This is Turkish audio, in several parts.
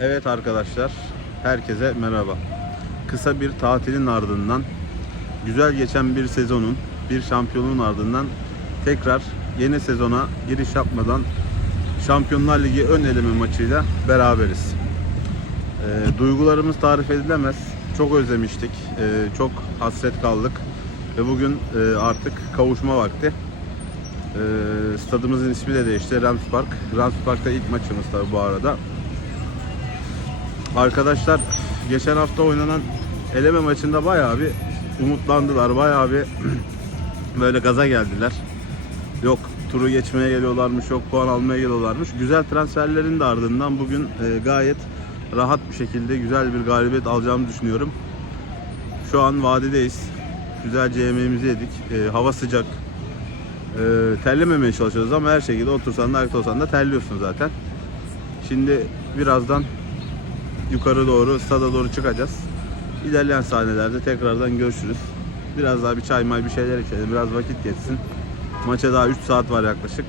Evet arkadaşlar, herkese merhaba. Kısa bir tatilin ardından, güzel geçen bir sezonun, bir şampiyonluğun ardından tekrar yeni sezona giriş yapmadan Şampiyonlar Ligi ön eleme maçıyla beraberiz. Ee, duygularımız tarif edilemez. Çok özlemiştik, ee, çok hasret kaldık ve bugün e, artık kavuşma vakti. Ee, stadımızın ismi de değişti, Rams Park. Rams Park'ta ilk maçımız tabii bu arada. Arkadaşlar geçen hafta oynanan eleme maçında bayağı bir umutlandılar. Bayağı bir böyle gaza geldiler. Yok turu geçmeye geliyorlarmış, yok puan almaya geliyorlarmış. Güzel transferlerin de ardından bugün e, gayet rahat bir şekilde güzel bir galibiyet alacağımı düşünüyorum. Şu an vadideyiz. Güzelce yemeğimizi yedik. E, hava sıcak. E, terlememeye çalışıyoruz ama her şekilde otursan da ayakta olsan da terliyorsun zaten. Şimdi birazdan yukarı doğru, stada doğru çıkacağız. İlerleyen sahnelerde tekrardan görüşürüz. Biraz daha bir çay may bir şeyler içelim, biraz vakit geçsin. Maça daha 3 saat var yaklaşık.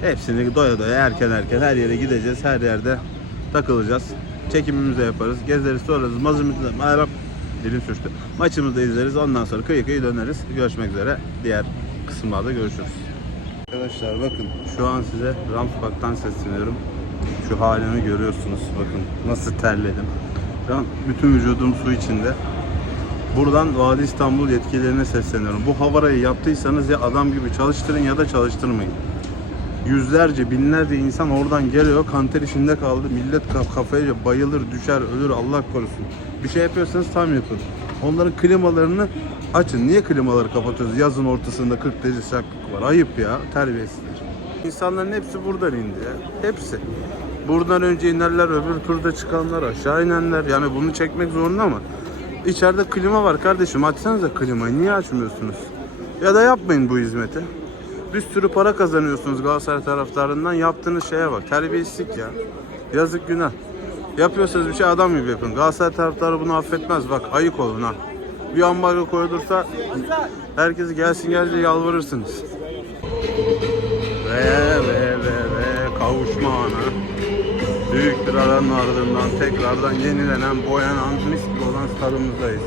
Hepsini doya doya erken erken her yere gideceğiz, her yerde takılacağız. Çekimimizi yaparız, gezeriz, sorarız, mazımızı da dilim sürçtü. Maçımızı da izleriz, ondan sonra kıyı kıyı döneriz. Görüşmek üzere, diğer kısımlarda görüşürüz. Arkadaşlar bakın şu an size Ramsbach'tan sesleniyorum. Şu halimi görüyorsunuz bakın nasıl terledim. Şu bütün vücudum su içinde. Buradan Vadi İstanbul yetkililerine sesleniyorum. Bu havarayı yaptıysanız ya adam gibi çalıştırın ya da çalıştırmayın. Yüzlerce, binlerce insan oradan geliyor, kanter içinde kaldı. Millet ka- kafaya bayılır, düşer, ölür Allah korusun. Bir şey yapıyorsanız tam yapın. Onların klimalarını açın. Niye klimaları kapatıyoruz? Yazın ortasında 40 derece sıcaklık var. Ayıp ya, terbiyesizler. İnsanların hepsi buradan indi ya. Hepsi. Buradan önce inerler, öbür turda çıkanlar, aşağı inenler. Yani bunu çekmek zorunda ama içeride klima var kardeşim. Açsanıza klimayı. Niye açmıyorsunuz? Ya da yapmayın bu hizmeti. Bir sürü para kazanıyorsunuz Galatasaray taraftarından. Yaptığınız şeye bak. Terbiyesizlik ya. Yazık günah. Yapıyorsanız bir şey adam gibi yapın. Galatasaray taraftarı bunu affetmez. Bak ayık olun ha. Bir ambargo koydursa herkesi gelsin gelsin yalvarırsınız. Ve ve ve ve kavuşma anı. Büyük bir aranın ardından tekrardan yenilenen, boyanan, mis gibi olan stadımızdayız.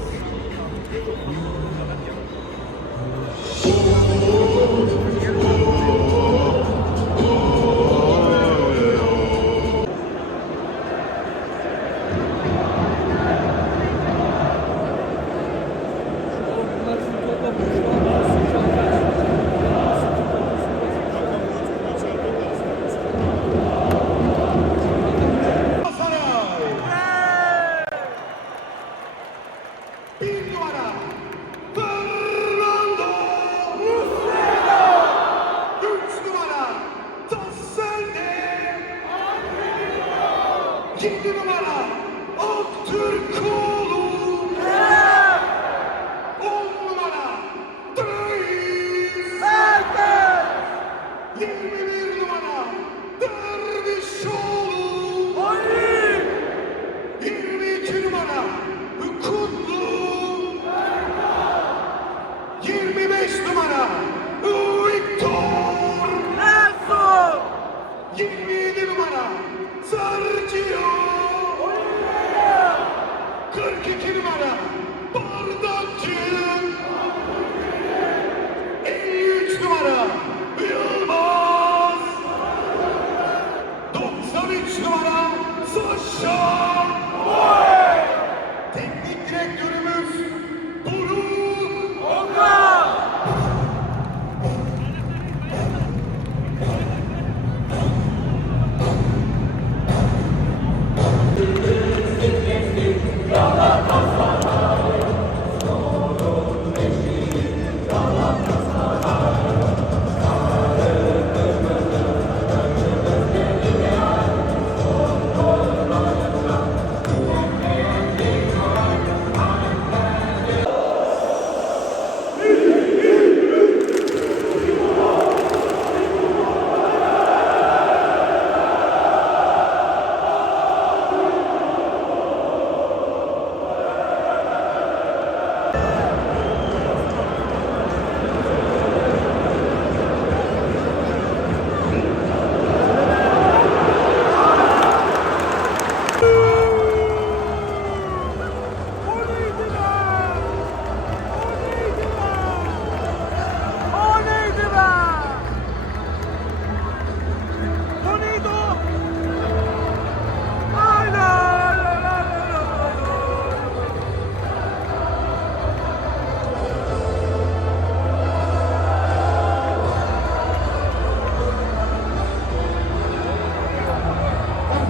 Numara Sergio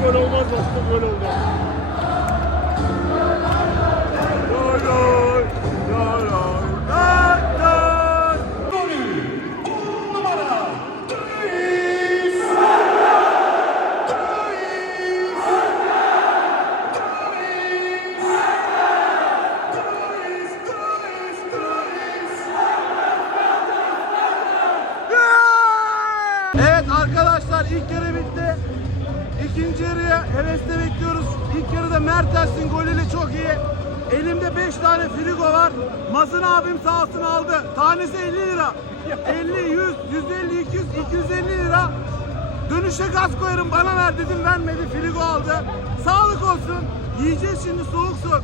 gol oldu. Lay lay, lay lay, lay lay. Golü 10 numara Dries Dries Dries Dries Evet arkadaşlar ilk yarı yarıya hevesle bekliyoruz. İlk yarıda Mertens'in golüyle çok iyi. Elimde 5 tane frigo var. Mazın abim sağ olsun aldı. Tanesi 50 lira. 50, 100, 150, 200, 250 lira. Dönüşe gaz koyarım bana ver dedim vermedi. Frigo aldı. Sağlık olsun. Yiyeceğiz şimdi soğuk soğuk.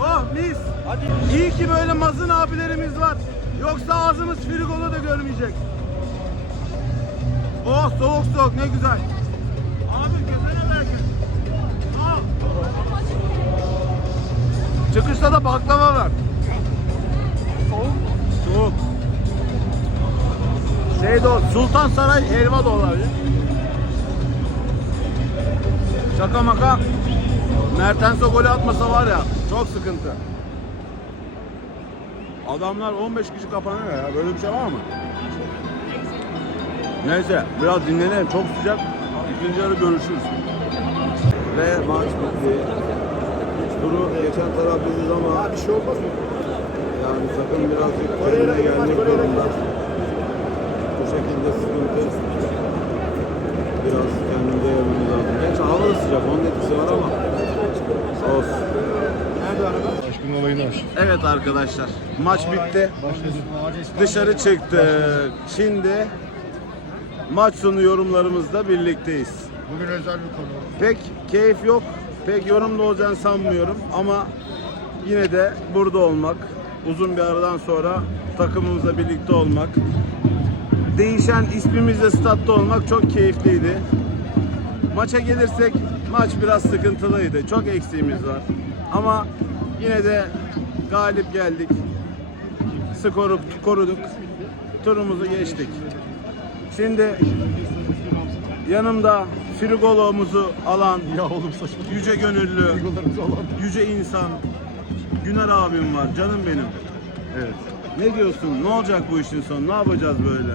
Oh mis. İyi ki böyle mazın abilerimiz var. Yoksa ağzımız frigolu da görmeyecek. Oh soğuk soğuk ne güzel. Çıkışta da baklava var. Soğuk Soğuk. Şey de Sultan Saray helva da olabilir. Şaka maka. Mertens o golü atmasa var ya çok sıkıntı. Adamlar 15 kişi kapanıyor ya. Böyle bir şey var mı? Neyse biraz dinlenelim. Çok sıcak. İkinci yarı görüşürüz. Ve maç bitti. Turu geçen taraf biziz ama Bir şey olmaz mı? yani sakın birazcık kendine gelmek zorunda. Bu şekilde sıkıntı. Biraz kendinde yapmamız lazım. Gerçi hava da sıcak. Onun etkisi var ama. Olsun. Nerede araba? Aşkın olayını aç. Evet arkadaşlar. Maç bitti. Dışarı çıktık. Şimdi maç sonu yorumlarımızla birlikteyiz. Bugün özel bir konu. Pek keyif yok. Pek yorum da olacağını sanmıyorum ama yine de burada olmak, uzun bir aradan sonra takımımızla birlikte olmak, değişen ismimizle statta olmak çok keyifliydi. Maça gelirsek maç biraz sıkıntılıydı. Çok eksiğimiz var. Ama yine de galip geldik. Skoru koruduk. Turumuzu geçtik. Şimdi yanımda frigolomuzu alan Ya oğlum saçma. yüce gönüllü, yüce insan Güner abim var. Canım benim. Evet. Ne diyorsun? Ne olacak bu işin sonu? Ne yapacağız böyle?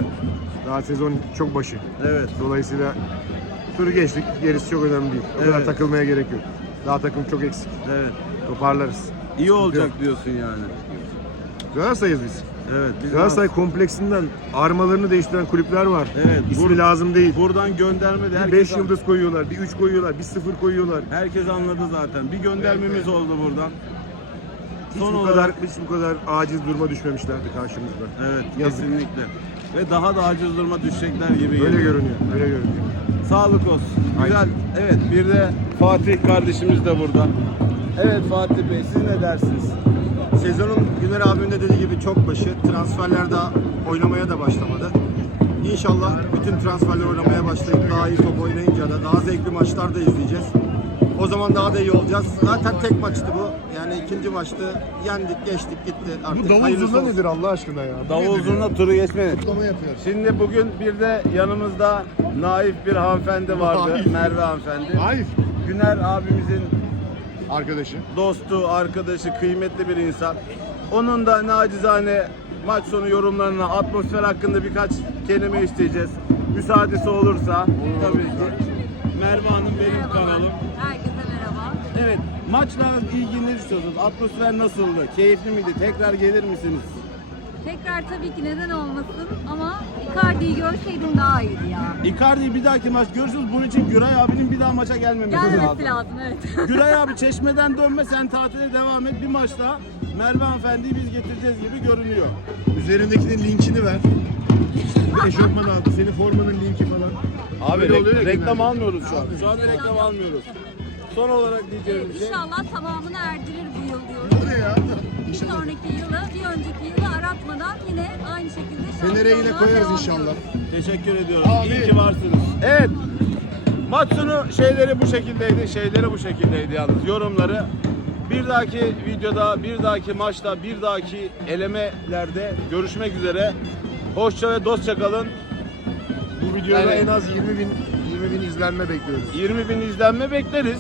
Daha sezon çok başı. Evet. Dolayısıyla turu geçtik. Gerisi çok önemli değil. O kadar Evet. takılmaya gerek yok. Daha takım çok eksik. Evet. Toparlarız. İyi olacak diyorsun yani. Galatasaray'ız biz. Evet. Biz Galatasaray kompleksinden armalarını değiştiren kulüpler var. Evet, İsmi bur- lazım değil. buradan gönderme de Bir herkes, 5 yıldız koyuyorlar, bir 3 koyuyorlar, bir 0 koyuyorlar. herkes anladı zaten. Bir göndermemiz oldu buradan. Hiç Son bu olarak kadar hiç bu kadar aciz duruma düşmemişlerdi karşımızda. evet Yazık. kesinlikle. Ve daha da aciz duruma düşecekler gibi Öyle geliyor. görünüyor. Öyle görünüyor. Sağlık olsun. Güzel. Aynen. Evet bir de Fatih kardeşimiz de burada. Evet Fatih Bey siz ne dersiniz? Sezonun Güner abimin de dediği gibi çok başı. Transferler daha oynamaya da başlamadı. İnşallah bütün transferler oynamaya başlayıp daha iyi top oynayınca da daha zevkli maçlar da izleyeceğiz. O zaman daha da iyi olacağız. Zaten tek maçtı bu. Yani ikinci maçtı. Yendik, geçtik, gitti. Artık Bu davul hayırlısı zurna olsun. nedir Allah aşkına ya? Davul zurna turu geçmedi. Kutlama yapıyoruz. Şimdi bugün bir de yanımızda naif bir hanımefendi vardı. Naif. Merve hanımefendi. Hayır. Güner abimizin Arkadaşı. dostu, arkadaşı, kıymetli bir insan. Onun da nacizane maç sonu yorumlarına, atmosfer hakkında birkaç kelime isteyeceğiz. Müsaadesi olursa tabii ki. Merve Hanım benim kanalım. Herkese merhaba. Evet, maçla ilgili ne düşünüyorsunuz? Atmosfer nasıldı? Keyifli miydi? Tekrar gelir misiniz? Tekrar tabii ki neden olmasın ama Icardi'yi görseydim daha iyiydi ya. Icardi'yi bir dahaki maç görürsünüz. Bunun için Güray abinin bir daha maça gelmemesi Gelmesi lazım. lazım evet. Güray abi çeşmeden dönme sen tatile devam et. Bir maç daha Merve hanımefendiyi biz getireceğiz gibi görünüyor. Üzerindekinin linkini ver. Bir eşofman aldı. Senin formanın linki falan. Abi Öyle rek- oluyor ya reklam genelde. almıyoruz şu an. Şu anda reklam almıyoruz. Son olarak diyeceğim bir şey. İnşallah tamamını erdirir bu yıl ya? Bir sonraki yılı, bir önceki yılı aratmadan yine aynı şekilde Fener'e yine koyarız devam inşallah. ediyoruz. Teşekkür ediyorum. Abi. İyi ki varsınız. Evet. Maç sonu şeyleri bu şekildeydi. Şeyleri bu şekildeydi yalnız. Yorumları. Bir dahaki videoda, bir dahaki maçta, bir dahaki elemelerde görüşmek üzere. Hoşça ve dostça kalın. Bu videoda Yani- en az 20 bin 20 bin izlenme bekliyoruz. 20 bin izlenme bekleriz.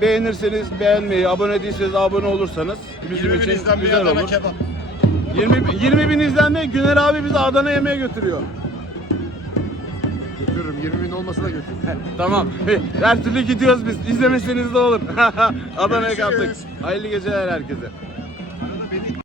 Beğenirseniz beğenmeyi, abone değilseniz abone olursanız bizim için güzel olur. 20, 20 bin izlenme Güner abi bizi Adana yemeğe götürüyor. Götürürüm. 20 bin olmasa da götürürüm. tamam. Her türlü gidiyoruz biz. İzlemeseniz de olur. Adana'ya Görüşürüz. Hayırlı geceler herkese.